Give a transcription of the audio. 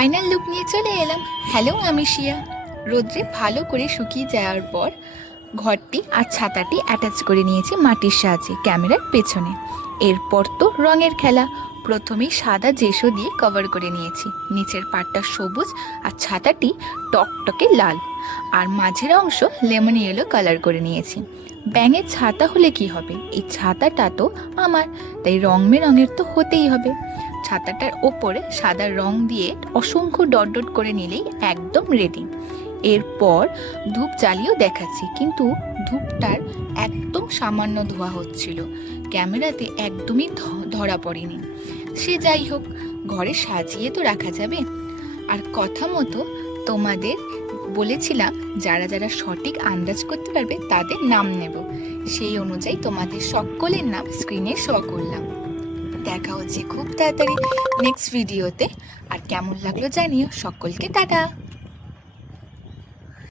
Final look নিয়ে চলে এলাম। হ্যালো, আমি শিয়া। রোদ্রে ভালো করে শুকিয়ে যাওয়ার পর ঘরটি আর ছাতাটি অ্যাটাচ করে নিয়েছি মাটির সাহায্যে ক্যামেরার পেছনে। এরপর তো রঙের খেলা। প্রথমেই সাদা জেসো দিয়ে কভার করে নিয়েছি। নিচের পাটটা সবুজ আর ছাতাটি টকটকে লাল, আর মাঝের অংশ লেমন ইয়েলো কালার করে নিয়েছি। ব্যাঙের ছাতা হলে কি হবে, এই ছাতাটা তো আমার, তাই রং বেরঙের তো হতেই হবে। ছাতাটার ওপরে সাদা রং দিয়ে অসংখ্য ডট ডট করে নিলেই একদম রেডি। এরপর ধূপ জ্বালিয়েও দেখাচ্ছি, কিন্তু ধূপটার একদম সামান্য ধোয়া হচ্ছিল, ক্যামেরাতে একদমই ধরা পড়েনি। সে যাই হোক, ঘরে সাজিয়ে তো রাখা যাবে। আর কথা মতো তোমাদের বলেছিলাম যারা যারা সঠিক আন্দাজ করতে পারবে তাদের নাম নেব, সেই অনুযায়ী তোমাদের সকলের নাম স্ক্রিনে শো করলাম। দেখা হচ্ছে খুব তাড়াতাড়ি নেক্সট ভিডিওতে। আর কেমন লাগলো জানিও। সকলকে টাটা।